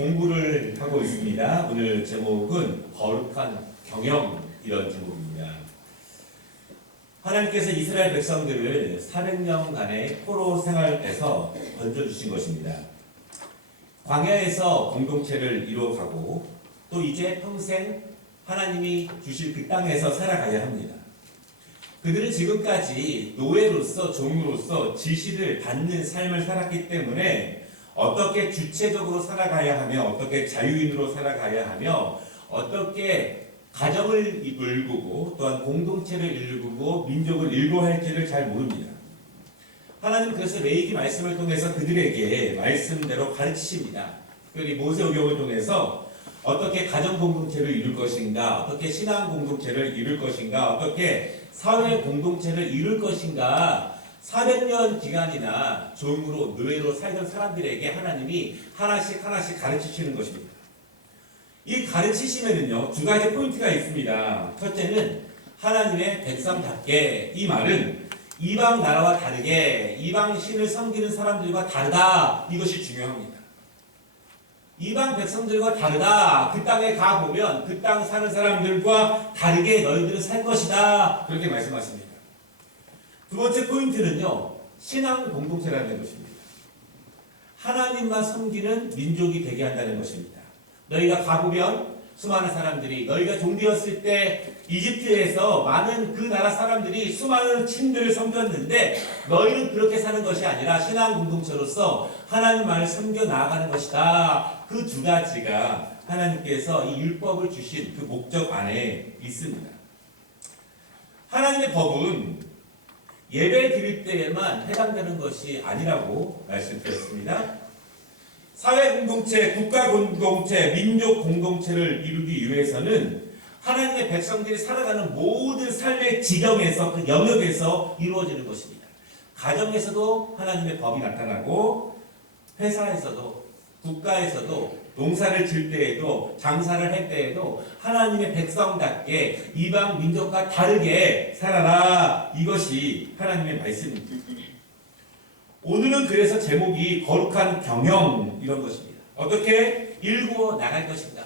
공부를 하고 있습니다. 오늘 제목은 거룩한 경영, 이런 제목입니다. 하나님께서 이스라엘 백성들을 400년간의 포로 생활에서 건져주신 것입니다. 광야에서 공동체를 이루어가고 또 이제 평생 하나님이 주실 그 땅에서 살아가야 합니다. 그들은 지금까지 노예로서, 종으로서 지시를 받는 삶을 살았기 때문에 어떻게 주체적으로 살아가야 하며, 어떻게 자유인으로 살아가야 하며, 어떻게 가정을 일구고 또한 공동체를 일구고 민족을 일구할지를 잘 모릅니다. 하나님 그래서 레위기 말씀을 통해서 그들에게 말씀대로 가르치십니다. 특별히 모세오경을 통해서 어떻게 가정 공동체를 이룰 것인가, 어떻게 신앙 공동체를 이룰 것인가, 어떻게 사회 공동체를 이룰 것인가, 400년 기간이나 종으로 노예로 살던 사람들에게 하나님이 하나씩 가르치시는 것입니다. 이 가르치시면은요, 두 가지 포인트가 있습니다. 첫째는 하나님의 백성답게, 이 말은 이방 나라와 다르게 이방 신을 섬기는 사람들과 다르다, 이것이 중요합니다. 이방 백성들과 다르다, 그 땅에 가보면 그 땅 사는 사람들과 다르게 너희들은 살 것이다, 그렇게 말씀하십니다. 두 번째 포인트는요, 신앙 공동체라는 것입니다. 하나님만 섬기는 민족이 되게 한다는 것입니다. 너희가 가보면 수많은 사람들이, 너희가 종되었을 때 이집트에서 많은 그 나라 사람들이 수많은 신들을 섬겼는데 너희는 그렇게 사는 것이 아니라 신앙 공동체로서 하나님만을 섬겨 나아가는 것이다. 그 두 가지가 하나님께서 이 율법을 주신 그 목적 안에 있습니다. 하나님의 법은 예배 드릴 때에만 해당되는 것이 아니라고 말씀드렸습니다. 사회 공동체, 국가 공동체, 민족 공동체를 이루기 위해서는 하나님의 백성들이 살아가는 모든 삶의 지경에서, 그 영역에서 이루어지는 것입니다. 가정에서도 하나님의 법이 나타나고, 회사에서도, 국가에서도, 농사를 질 때에도, 장사를 할 때에도 하나님의 백성답게 이방 민족과 다르게 살아라, 이것이 하나님의 말씀입니다. 오늘은 그래서 제목이 거룩한 경영, 이런 것입니다. 어떻게 일구어 나갈 것인가,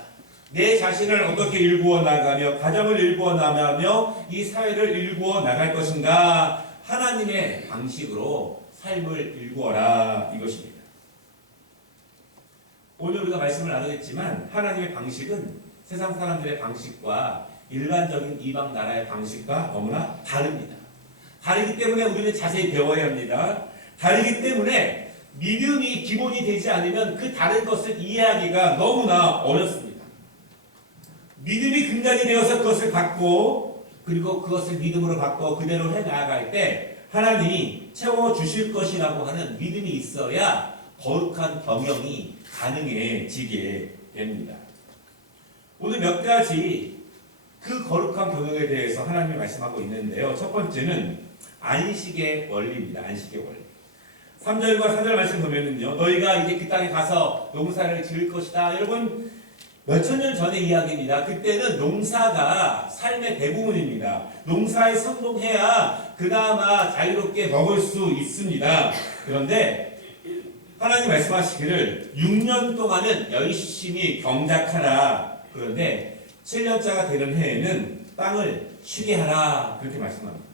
내 자신을 어떻게 일구어 나가며, 가정을 일구어 나가며 이 사회를 일구어 나갈 것인가, 하나님의 방식으로 삶을 일구어라, 이것입니다. 오늘 우리가 말씀을 나누겠지만 하나님의 방식은 세상 사람들의 방식과 일반적인 이방 나라의 방식과 너무나 다릅니다. 다르기 때문에 우리는 자세히 배워야 합니다. 다르기 때문에 믿음이 기본이 되지 않으면 그 다른 것을 이해하기가 너무나 어렵습니다. 믿음이 근간이 되어서 그것을 갖고, 그리고 그것을 믿음으로 갖고 그대로 해나갈 때 하나님이 채워주실 것이라고 하는 믿음이 있어야 거룩한 경영이 가능해지게 됩니다. 오늘 몇 가지 그 거룩한 경영에 대해서 하나님이 말씀하고 있는데요. 첫 번째는 안식의 원리입니다. 안식의 원리. 3절과 4절 말씀 보면은요, 너희가 이제 그 땅에 가서 농사를 지을 것이다. 여러분, 몇천 년 전의 이야기입니다. 그때는 농사가 삶의 대부분입니다. 농사에 성공해야 그나마 자유롭게 먹을 수 있습니다. 그런데 하나님 말씀하시기를 6년 동안은 열심히 경작하라. 그런데 7년차가 되는 해에는 땅을 쉬게 하라. 그렇게 말씀합니다.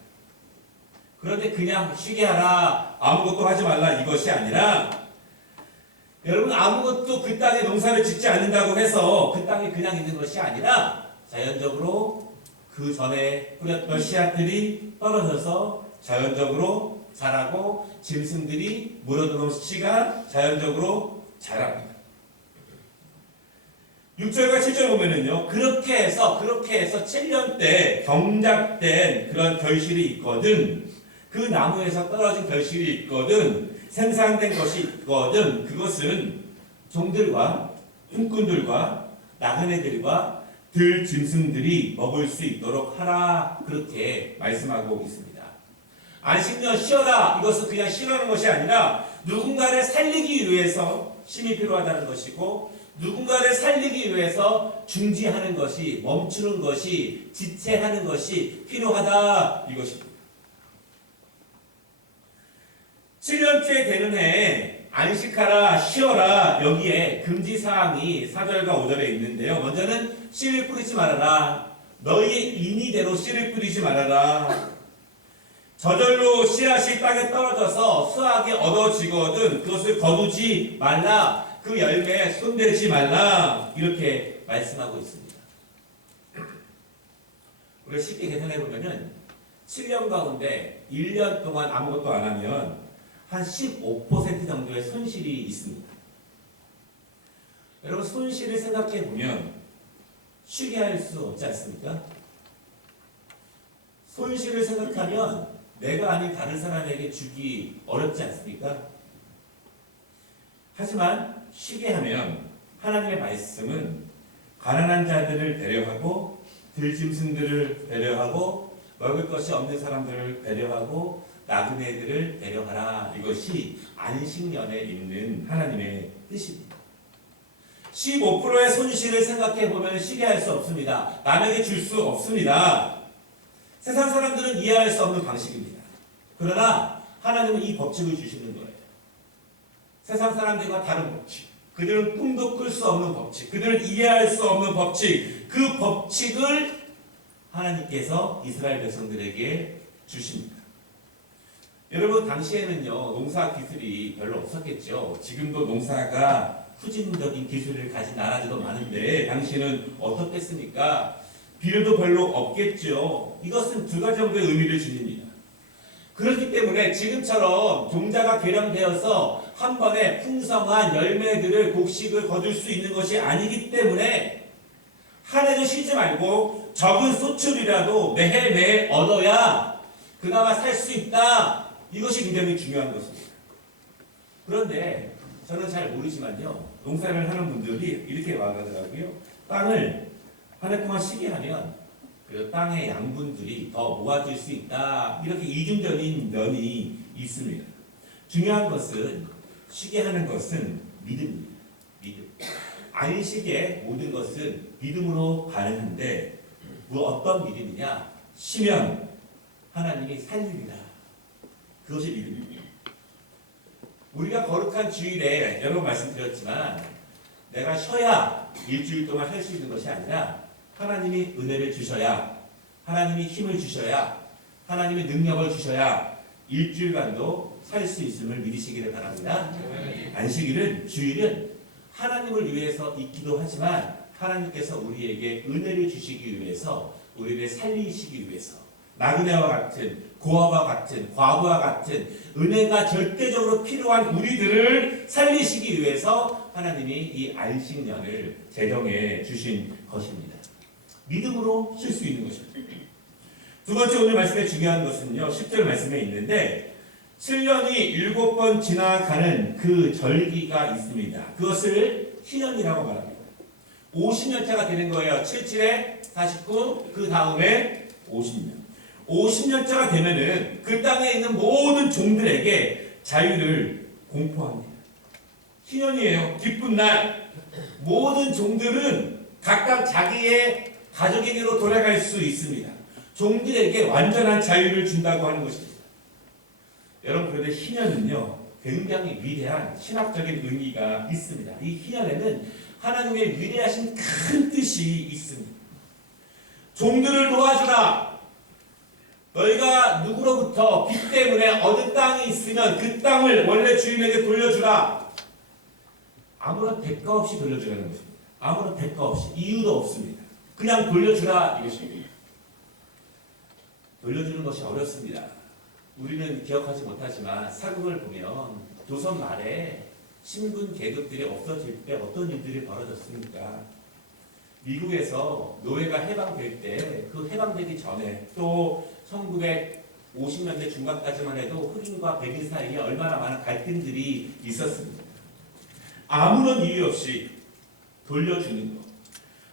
그런데 그냥 쉬게 하라, 아무것도 하지 말라, 이것이 아니라, 여러분, 아무것도 그 땅에 농사를 짓지 않는다고 해서 그 땅에 그냥 있는 것이 아니라 자연적으로 그 전에 뿌렸던 씨앗들이 떨어져서 자연적으로 자라고 짐승들이 물어들어온 씨가 자연적으로 자랍니다. 6절과 7절 보면은요, 그렇게 해서 7년 때 경작된 그런 결실이 있거든, 그 나무에서 떨어진 결실이 있거든, 생산된 것이 있거든, 그것은 종들과 hum꾼들과 나그네들과 들 짐승들이 먹을 수 있도록 하라, 그렇게 말씀하고 있습니다. 안식년 쉬어라, 이것은 그냥 쉬라는 것이 아니라 누군가를 살리기 위해서 쉼이 필요하다는 것이고, 누군가를 살리기 위해서 중지하는 것이, 멈추는 것이, 지체하는 것이 필요하다, 이것입니다. 7년째 되는 해에 안식하라, 쉬어라 여기에 금지사항이 4절과 5절에 있는데요. 먼저는 씨를 뿌리지 말아라. 너희의 인의대로 씨를 뿌리지 말아라. 저절로 씨앗이 땅에 떨어져서 수확이 얻어지거든 그것을 거두지 말라. 그 열매에 손대지 말라. 이렇게 말씀하고 있습니다. 우리가 쉽게 계산해 보면은 7년 가운데 1년 동안 아무것도 안 하면 한 15% 정도의 손실이 있습니다. 여러분 손실을 생각해 보면 쉬게 할 수 없지 않습니까? 손실을 생각하면 내가 아닌 다른 사람에게 주기 어렵지 않습니까? 하지만 쉬게 하면 하나님의 말씀은 가난한 자들을 배려하고 들짐승들을 배려하고 먹을 것이 없는 사람들을 배려하고 나그네들을 배려하라. 이것이 안식년에 있는 하나님의 뜻입니다. 15%의 손실을 생각해 보면 쉬게 할 수 없습니다. 남에게 줄 수 없습니다. 세상 사람들은 이해할 수 없는 방식입니다. 그러나 하나님은 이 법칙을 주시는 거예요. 세상 사람들과 다른 법칙. 그들은 꿈도 꿀 수 없는 법칙. 그들은 이해할 수 없는 법칙. 그 법칙을 하나님께서 이스라엘 백성들에게 주십니다. 여러분 당시에는요 농사 기술이 별로 없었겠죠. 지금도 농사가 후진적인 기술을 가진 나라들도 많은데 당시에는 어떻겠습니까? 비료도 별로 없겠죠. 이것은 두 가지 정도의 의미를 지닙니다. 그렇기 때문에 지금처럼 종자가 개량되어서 한 번에 풍성한 열매들을 곡식을 거둘 수 있는 것이 아니기 때문에 한 해도 쉬지 말고 적은 소출이라도 매해 얻어야 그나마 살 수 있다. 이것이 굉장히 중요한 것입니다. 그런데 저는 잘 모르지만요. 농사를 하는 분들이 이렇게 말하더라고요. 땅을 한 해 동안 쉬게 하면 그 땅의 양분들이 더 모아질 수 있다. 이렇게 이중적인 면이 있습니다. 중요한 것은 쉬게 하는 것은 믿음입니다. 믿음. 안식의 모든 것은 믿음으로 가능한데 어떤 믿음이냐? 쉬면 하나님이 살리리라. 그것이 믿음입니다. 우리가 거룩한 주일에 여러 번 말씀드렸지만 내가 쉬어야 일주일 동안 살 수 있는 것이 아니라 하나님이 은혜를 주셔야 하나님이 힘을 주셔야 하나님이 능력을 주셔야 일주일간도 살 수 있음을 믿으시기를 바랍니다. 안식일은 주일은 하나님을 위해서 있기도 하지만 하나님께서 우리에게 은혜를 주시기 위해서 우리를 살리시기 위해서 나그네와 같은 고아와 같은 과부와 같은 은혜가 절대적으로 필요한 우리들을 살리시기 위해서 하나님이 이 안식년을 제정해 주신 것입니다. 믿음으로 쉴 수 있는 것입니다. 두 번째 오늘 말씀의 중요한 것은요. 10절 말씀에 있는데 7년이 7번 지나가는 그 절기가 있습니다. 그것을 희년이라고 말합니다. 50년차가 되는 거예요. 77에 49, 그 다음에 50년. 50년차가 되면은 그 땅에 있는 모든 종들에게 자유를 공포합니다. 희년이에요. 기쁜 날. 모든 종들은 각각 자기의 가족에게로 돌아갈 수 있습니다. 종들에게 완전한 자유를 준다고 하는 것입니다. 여러분 그런데 희년은요 굉장히 위대한 신학적인 의미가 있습니다. 이 희년에는 하나님의 위대하신 큰 뜻이 있습니다. 종들을 도와주라. 너희가 누구로부터 빚 때문에 얻은 땅이 있으면 그 땅을 원래 주인에게 돌려주라. 아무런 대가 없이 돌려주라는 것입니다. 아무런 대가 없이 이유도 없습니다. 그냥 돌려주라 이것입니다. 돌려주는 것이 어렵습니다. 우리는 기억하지 못하지만 사극을 보면 조선 말에 신분 계급들이 없어질 때 어떤 일들이 벌어졌습니까? 미국에서 노예가 해방될 때 그 해방되기 전에 또 1950년대 중반까지만 해도 흑인과 백인 사이에 얼마나 많은 갈등들이 있었습니다. 아무런 이유 없이 돌려주는 것.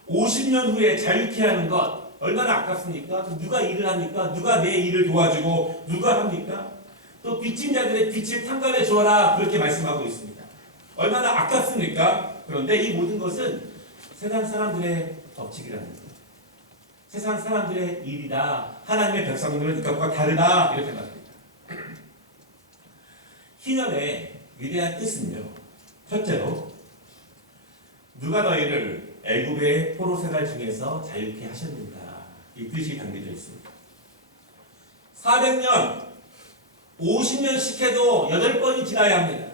50년 후에 자유케 하는 것. 얼마나 아깝습니까? 누가 일을 합니까? 누가 내 일을 도와주고 누가 합니까? 또 빚진 자들의 빚을 탕감해 주어라. 그렇게 말씀하고 있습니다. 얼마나 아깝습니까? 그런데 이 모든 것은 세상 사람들의 법칙이라는 거예요. 세상 사람들의 일이다. 하나님의 백성들은 이것과 다르다. 이렇게 말합니다. 희년에 위대한 뜻은요. 첫째로 누가 너희를 애굽의 포로 생활 중에서 자유케 하셨는가, 이 뜻이 담겨져 있습니다. 400년, 50년씩 해도 8번이 지나야 합니다.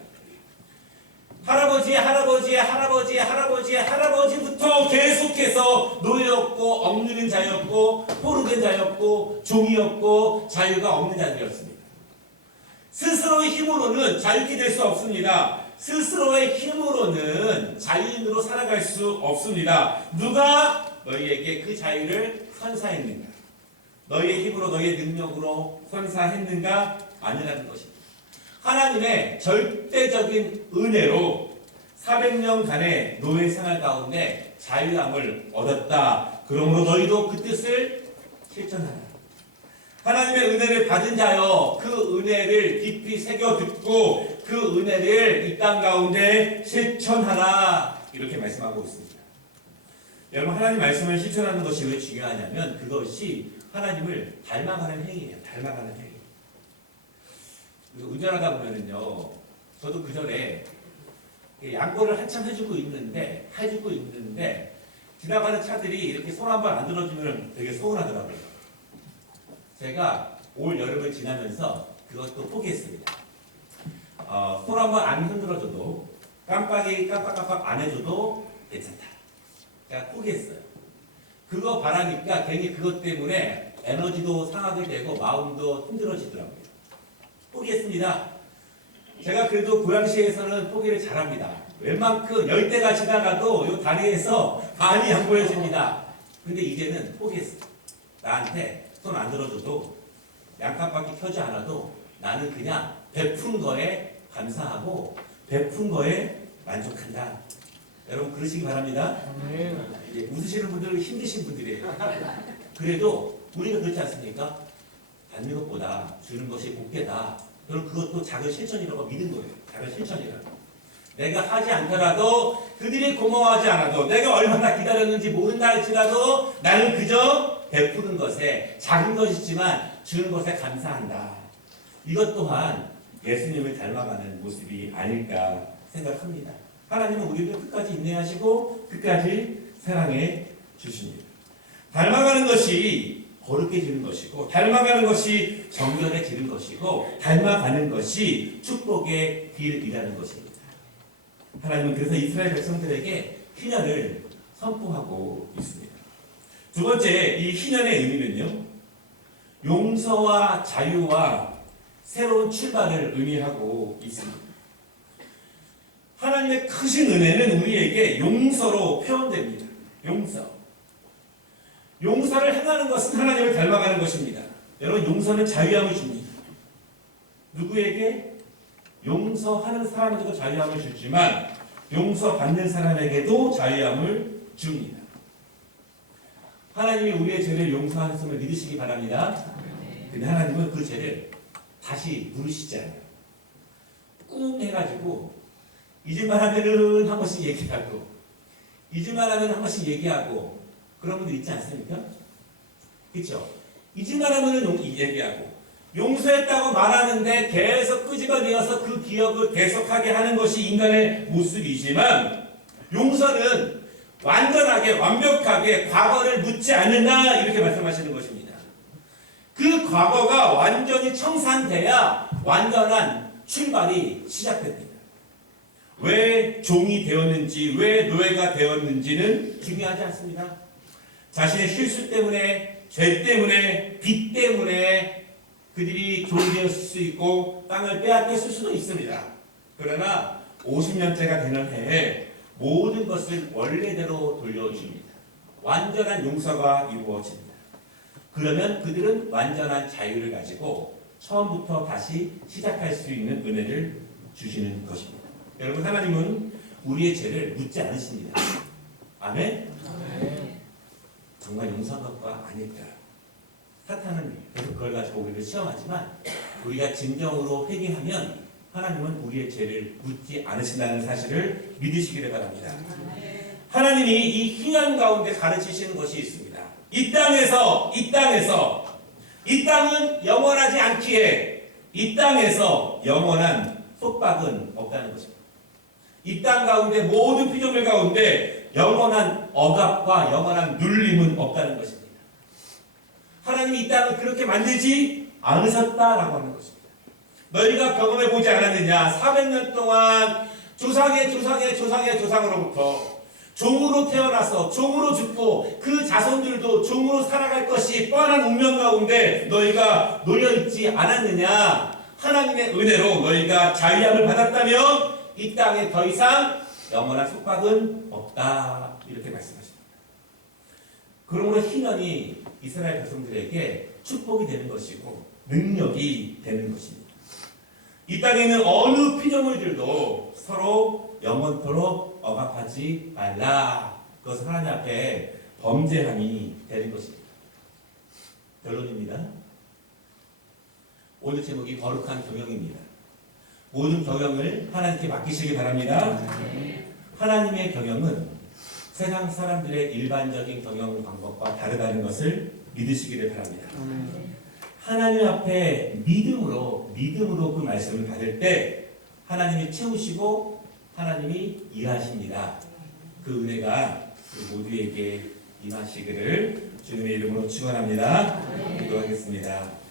할아버지의 할아버지의 할아버지의 할아버지의 할아버지부터 계속해서 노예였고 억누른 자였고 포로된 자였고 종이었고 자유가 없는 자들이었습니다. 스스로의 힘으로는 자유케 될 수 없습니다. 스스로의 힘으로는 자유인으로 살아갈 수 없습니다. 누가 너희에게 그 자유를 선사했는가? 너희의 힘으로 너희의 능력으로 선사했는가? 아니라는 것입니다. 하나님의 절대적인 은혜로 400년간의 노예 생활 가운데 자유함을 얻었다. 그러므로 너희도 그 뜻을 실천하라. 하나님의 은혜를 받은 자여, 그 은혜를 깊이 새겨 듣고 그 은혜를 이 땅 가운데 실천하라. 이렇게 말씀하고 있습니다. 여러분, 하나님 말씀을 실천하는 것이 왜 중요하냐면 그것이 하나님을 닮아가는 행위예요. 닮아가는 행위. 운전하다 보면은요, 저도 그 전에 양보를 한참 해주고 있는데 지나가는 차들이 이렇게 손 한 번 안 들어주면 되게 서운하더라고요. 제가 올 여름을 지나면서 그것도 포기했습니다. 손 한 번 안 흔들어줘도 깜빡 안 해줘도 괜찮다. 제가 포기했어요. 그거 바라니까 괜히 그것 때문에 에너지도 상하게 되고 마음도 힘들어지더라고요. 포기했습니다. 제가 그래도 고양시에서는 포기를 잘합니다. 웬만큼 열대가 지나가도 이 다리에서 많이 양보해 줍니다. 근데 이제는 포기했어요. 나한테 손 안 들어줘도 양깜빡이 켜지 않아도 나는 그냥 베푼 거에 감사하고 베푼 거에 만족한다. 여러분 그러시기 바랍니다. 이제 웃으시는 분들은 힘드신 분들이에요. 그래도 우리가 그렇지 않습니까? 받는 것보다 주는 것이 복되다. 저는 그것도 작은 실천이라고 믿는 거예요. 작은 실천이라고. 내가 하지 않더라도, 그들이 고마워하지 않아도, 내가 얼마나 기다렸는지 모른다 할지라도 나는 그저 베푸는 것에, 작은 것이지만 주는 것에 감사한다. 이것 또한 예수님을 닮아가는 모습이 아닐까 생각합니다. 하나님은 우리를 끝까지 인내하시고 끝까지 사랑해 주십니다. 닮아가는 것이 거룩해지는 것이고, 닮아가는 것이 정결해지는 것이고, 닮아가는 것이 축복의 길이라는 것입니다. 하나님은 그래서 이스라엘 백성들에게 희년을 선포하고 있습니다. 두 번째, 이 희년의 의미는요, 용서와 자유와 새로운 출발을 의미하고 있습니다. 하나님의 크신 은혜는 우리에게 용서로 표현됩니다. 용서를 행하는 것은 하나님을 닮아가는 것입니다. 여러분, 용서는 자유함을 줍니다. 누구에게? 용서하는 사람에게도 자유함을 주지만 용서받는 사람에게도 자유함을 줍니다. 하나님이 우리의 죄를 용서하셨음을 믿으시기 바랍니다. 근데 하나님은 그 죄를 다시 물으시지 않아요. 꾹 해가지고 잊을만 하면은 한 번씩 얘기하고, 잊을만 하면 한 번씩 얘기하고, 그런 분들 있지 않습니까? 그렇죠? 잊을만 하면은 얘기하고, 용서했다고 말하는데 계속 끄집어내어서 그 기억을 계속하게 하는 것이 인간의 모습이지만, 용서는 완전하게 완벽하게 과거를 묻지 않는다, 이렇게 말씀하시는 것입니다. 그 과거가 완전히 청산돼야 완전한 출발이 시작됩니다. 왜 종이 되었는지, 왜 노예가 되었는지는 중요하지 않습니다. 자신의 실수 때문에, 죄 때문에, 빚 때문에 그들이 종이 되었을 수 있고 땅을 빼앗겼을 수도 있습니다. 그러나 50년째가 되는 해에 모든 것을 원래대로 돌려줍니다. 완전한 용서가 이루어집니다. 그러면 그들은 완전한 자유를 가지고 처음부터 다시 시작할 수 있는 은혜를 주시는 것입니다. 여러분, 하나님은 우리의 죄를 묻지 않으십니다. 아멘? 정말 용서한 것과 아닐까? 사탄은 계속 그걸 가지고 우리를 시험하지만 우리가 진정으로 회개하면 하나님은 우리의 죄를 묻지 않으신다는 사실을 믿으시기를 바랍니다. 하나님이 이 희년 가운데 가르치시는 것이 있습니다. 이 땅은 영원하지 않기에 이 땅에서 영원한 속박은 없다는 것입니다. 이 땅 가운데 모든 피조물 가운데 영원한 억압과 영원한 눌림은 없다는 것입니다. 하나님이 이 땅을 그렇게 만들지 않으셨다라고 하는 것입니다. 너희가 경험해 보지 않았느냐? 400년 동안 조상의 조상으로부터 종으로 태어나서 종으로 죽고 그 자손들도 종으로 살아갈 것이 뻔한 운명 가운데 너희가 놓여있지 않았느냐? 하나님의 은혜로 너희가 자유함을 받았다면 이 땅에 더 이상 영원한 속박은 없다. 이렇게 말씀하십니다. 그러므로 희년이 이스라엘 백성들에게 축복이 되는 것이고 능력이 되는 것입니다. 이 땅에 있는 어느 피조물들도 서로 영원토록 억압하지 말라. 그것은 하나님 앞에 범죄함이 되는 것입니다. 결론입니다. 오늘 제목이 거룩한 경영입니다. 모든 경영을 하나님께 맡기시기 바랍니다. 하나님의 경영은 세상 사람들의 일반적인 경영 방법과 다르다는 것을 믿으시기를 바랍니다. 하나님 앞에 믿음으로 그 말씀을 받을 때 하나님이 채우시고 하나님이 일하십니다. 그 은혜가 우리 모두에게 임하시기를 주님의 이름으로 축원합니다. 기도하겠습니다.